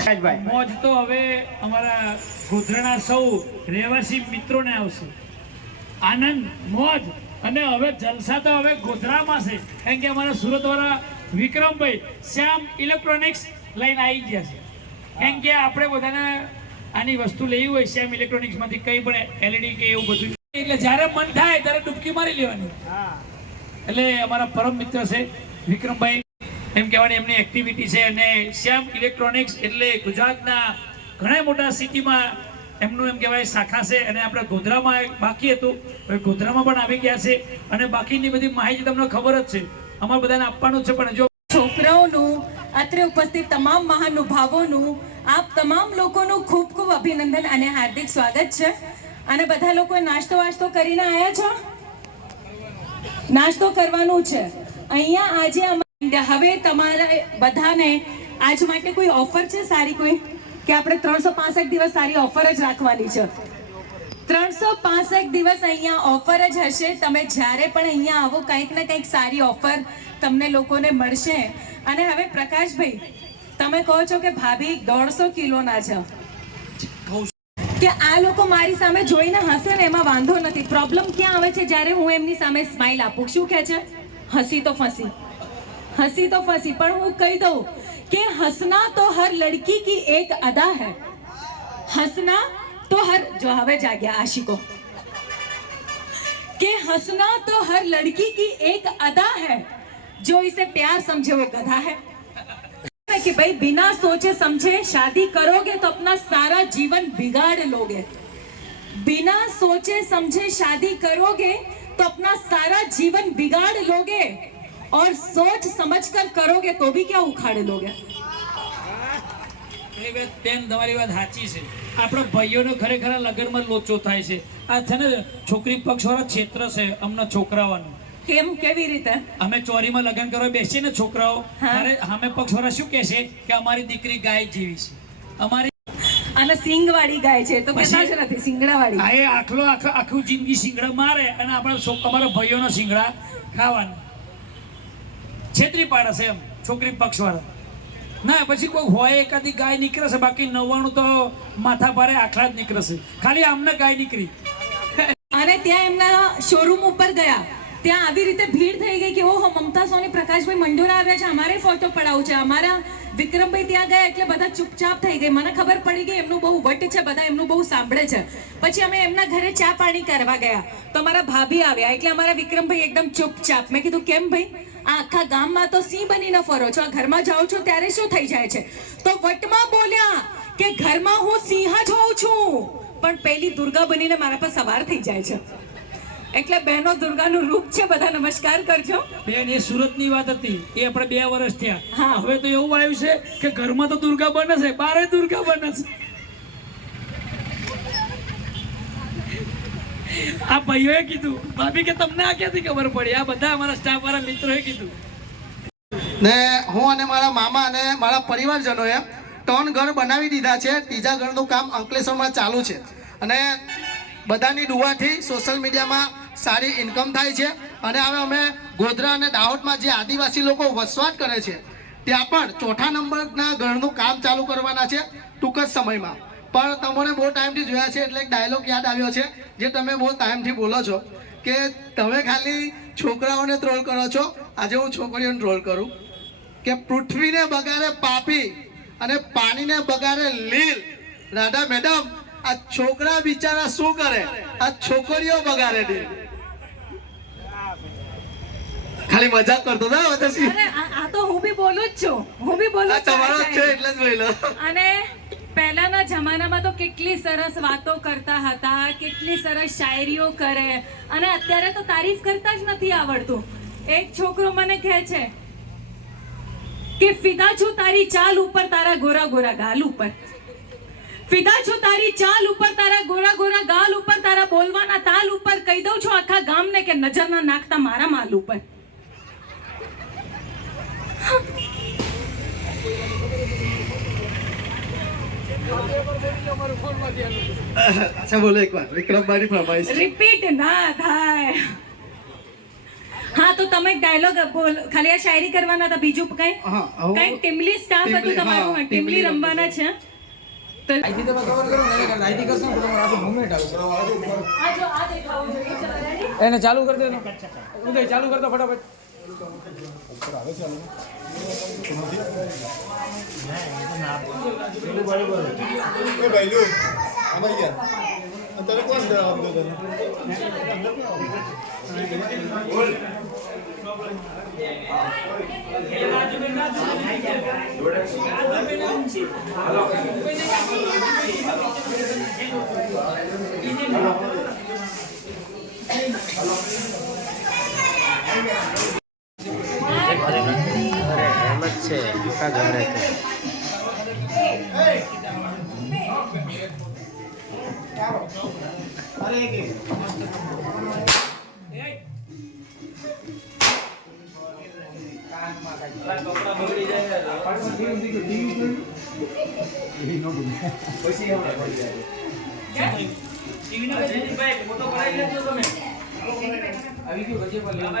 મોજ તો હવે અમારા ગોધરાના સૌ રહેવાસી મિત્રોને આવશે. આનંદ મોજ અને હવે જલસા તો હવે ગોધરામાં છે. કારણ કે અમારા સુરતવાળા વિક્રમભાઈ શ્યામ ઇલેક્ટ્રોનિક્સ લઈને આવી ગયા છે. કારણ કે આપણે બધાને આની વસ્તુ લેવી હોય શ્યામ ઇલેક્ટ્રોનિક્સમાંથી કંઈ પણ એલઈડી કે એવું બધું. એટલે જ્યારે મન થાય ત્યારે ડૂબકી મારી લેવાની. એટલે અમારા પરમ મિત્ર છે વિક્રમભાઈ. એમ કહેવાની એમની એક્ટિવિટી છે અને શ્યામ ઇલેક્ટ્રોનિક્સ એટલે ગુજરાતના ઘણા મોટા સિટીમાં એમનું એમ કહેવાય શાખા છે અને આપણે ગોધરામાં બાકી હતું. ગોધરામાં પણ આવી ગયા છે અને બાકીની બધી માહિતી તમને ખબર જ છે. અમારે બધાને આપવાનું છે, પણ જો છોકરાઓનું, અત્રે ઉપસ્થિત તમામ મહાનુભાવોનું, આપ તમામ લોકોનું ખૂબ ખૂબ અભિનંદન અને હાર્દિક સ્વાગત છે. અને બધા લોકો નાસ્તો વાસ્તો કરીને આવ્યા છો? નાસ્તો કરવાનું છે. અહીંયા આજે હવે તમારા બધાને આજ માટે કોઈ ઓફર છે સારી કોઈ? કે આપણે ત્રણસો પાસઠ દિવસ સારી ઓફર જ રાખવાની છે? ત્રણસો પાસઠ દિવસ અહીંયા ઓફર જ હશે. તમે જ્યારે પણ અહીંયા આવો, કંઈક ને કંઈક સારી ઓફર તમને લોકોને મળશે. અને હવે પ્રકાશભાઈ, તમે કહો છો કે ભાભી દોઢસો કિલોના છે. કે આ લોકો મારી સામે જોઈને હસે ને એમાં વાંધો નથી. પ્રોબ્લેમ ક્યાં આવે છે? જ્યારે હું એમની સામે સ્માઇલ આપું. શું કહે છે? હસી તો ફસી. हँसी तो फंसी, पर वो कही दू कि हंसना तो हर लड़की की एक अदा है। हंसना तो हर, जो हवे जा गया आशी को हंसना तो हर लड़की की एक अदा है, जो इसे प्यार समझे वो गधा है। कि भाई, बिना सोचे समझे शादी करोगे तो अपना सारा जीवन बिगाड़ लोगे। बिना सोचे समझे शादी करोगे तो अपना सारा जीवन बिगाड़ लोगे। और सोच समझकर करोगे तो भी क्या उखाड़ लोगे એ વાત બેન તમારી વાત સાચી છે આપણા ભાઈઓનો ખરેખર આ લગ્નમાં લોચો થાય છે આ છે ને છોકરી પક્ષવાળા ક્ષેત્ર છે અમને છોકરાઓનું કેમ કેવી રીતે અમે ચોરીમાં લગ્ન કરવા બેસીએ ને છોકરાઓ હા. ત્યારે અમે પક્ષવાળા શું કહે છે કે અમારી દીકરી ગાય જેવી છે અમારી અને સિંગ વાળી ગાય છે તો કહેતા જ નથી સિંગડા વાળી આ એ આખલો આખો આખું જિંદગી સિંગડા મારે અને આપણા છોક- અમારા ભાઈઓનો સિંગડા ખાવાના છેતરી પાડે છે એમ, છોકરી પક્ષવાળા. ના, પછી કોઈ હોય એકાદી ગાય નીકળે છે, બાકી નવ્વાણું તો માથા ભારે આખલા જ નીકળે છે. ખાલી આમને ગાય નીકળી. અને ત્યાં એમના શોરૂમ ઉપર ગયા. ત્યાં આવી રીતે ભીડ થઈ ગઈ કે, ઓહો, મમતા, સોની, પ્રકાશભાઈ, મંડોરા આવ્યા છે, અમારે ફોટો પડાવું છે. અમારા વિક્રમભાઈ ત્યાં ગયા એટલે બધા ચૂપચાપ થઈ ગઈ મને ખબર પડી ગઈ, એમનું બહુ વટ છે, બધા એમનું બહુ સાંભળે છે. પછી અમે એમના ઘરે ચા પાણી કરવા ગયા. તો અમારા ભાભી આવ્યા, એટલે અમારા વિક્રમભાઈ એકદમ ચૂપચાપ. મેં કીધું, કેમ ભાઈ? આખા ગામમાં તો સિંહ બનીને ફરો છો. આ ઘરમાં જાઓ છો ત્યારે શું થઈ જાય છે? તો વટમાં બોલ્યા કે ઘરમાં હું સિંહ જ હોઉં છું. પણ પેલી દુર્ગા બનીને મારા પર સવાર થઈ જાય છે. એટલે બહેનો દુર્ગાનું રૂપ છે બધા નમસ્કાર કરજો. બેન એ સુરતની વાત હતી. એ આપણે બે વર્ષ થયા. હા. હવે તો એવું આવ્યું છે કે ઘરમાં તો દુર્ગા બને છે બારે દુર્ગા બને છે આ ભાઈઓએ કીધું, ભાભી, કે તમને આ ક્યાંથી ખબર પડી? આ બધા અમારા સ્ટાફ વાળા મિત્રોએ કીધું. ને હું અને મારા મામા અને મારા પરિવારજનોએ ત્રણ ઘર બનાવી દીધા છે. ત્રીજા ઘરનું કામ અંકલેશ્વરમાં ચાલુ છે. અને બધાની દુવાથી સોશિયલ મીડિયામાં સારી ઇન્કમ થાય છે. અને હવે અમે ગોધરા અને દાહોદમાં જે આદિવાસી લોકો વસવાટ કરે છે, ત્યાં પણ ચોથા નંબરના ઘરનું કામ ચાલુ કરવાના છે ટૂંક જ સમયમાં. પણ તમને બહુ ટાઈમથી જોયા છે એટલે એક ડાયલોગ યાદ આવ્યો છે જે તમે બહુ ટાઈમથી બોલો છો કે તમે ખાલી છોકરાઓને ટ્રોલ કરો છો. આજે હું છોકરીઓને ટ્રોલ કરું. કે પૃથ્વીને બગાડે પાપી અને પાણીને બગાડે લીલ. રાધા મેડમ આ છોકરા બિચારા શું કરે? આ છોકરીઓ બગાડે દે ખાલી મજાક કરતો ના આ તો હું બી બોલું જ છું. હું બી બોલું તમારો છે એટલે જ બોલ્યો. અને પહેલાના જમાનામાં તો કેટલી સરસ વાતો કરતા હતા, કેટલી સરસ શાયરીઓ કરે. અને અત્યારે તો તારીફ કરતા જ નથી આવડતું. એક છોકરો મને કહે છે કે, ફિદા છું તારી ચાલ ઉપર તારા ગોરા ગોરા ગાલ ઉપર. ફિદા છું તારી ચાલ ઉપર તારા ગોરા ગોરા ગાલ ઉપર તારા બોલવાના તાલ ઉપર. કહી દઉં છું આખા ગામને કે નજર ના નાખતા મારા માલ ઉપર. અચ્છા બોલો એકવાર. વિક્રમભાઈની ફરમાઈશ રિપીટ ના થાય. હા તો તમે ડાયલોગ બોલ ખાલી આ શાયરી કરવાના હતા બીજું કઈ? કઈ ટીમલી સ્ટાફ હતું તમારું? ટીમલી રમવાના છે? એને ચાલુ કરી દે ઉદય ચાલુ કર દો ફટાફટ એ ભાઈલું આમાં યાર તને કોણ જવાબ આપતો તને આવી ગયું ગજે પર લેવું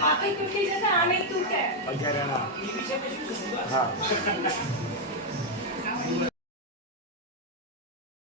વાતો તૂટી જશે આમે તૂટે અગિયાર એના હા.